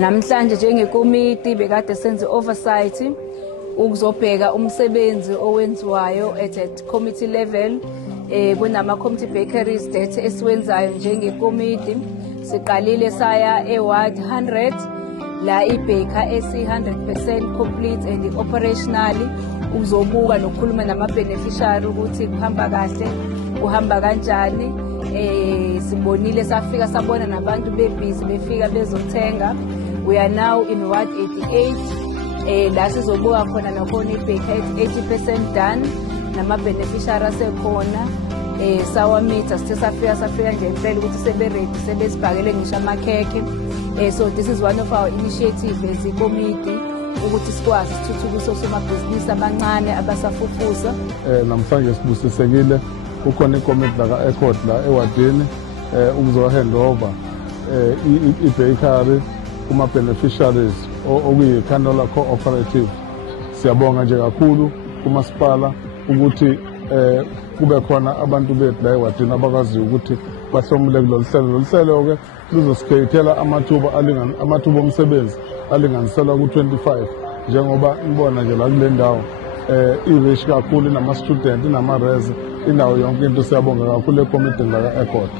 Namhlanje njengekomiti bekade senze oversight ukuzobheka umsebenzi owenziwayo at committee level. Kunama committee bakeries that esiwenzayo njengekomiti. Siqalile saya eWard 100 la ibaker esi 100% complete and operationally uzobuka nokukhuluma nama beneficiary ukuthi kuhamba kahle, kuhamba kanjani. Sibonile safika sabona nabantu bebhizi befika bezothenga. We are now in Ward 88. La sizobuka khona nakhona ibaker 80% done nama beneficiary asekhona. Sawa meter sithe safika nje impela ukuthi sebe ready sebesibhakele ngisho amakhekhe. So this is one of our initiatives as a committee ukuthi sikwazi sithuthukise osomabhizinisi abancane abasafufusa. Namhlanje sibusisekile kukhona ikomiti la ka-Ecot la ewadini ukuzo-hand over i-bakery kuma-beneficiaries okuyi-Canola Cooperative. Siyabonga nje kakhulu kumasipala ukuthi kube khona abantu bethu la ewadini abakwaziyo ukuthi bahlomule kulolu hlelo. Lolu hlelo-ke luzosikhethela amathuba omsebenzi alinganiselwa ku-25 njengoba nibona nje la kule ndawo i-rich kakhulu inama-student, inama-res, indawo yonke into. Siyabonga kakhulu ekomidini la ka-Ecot.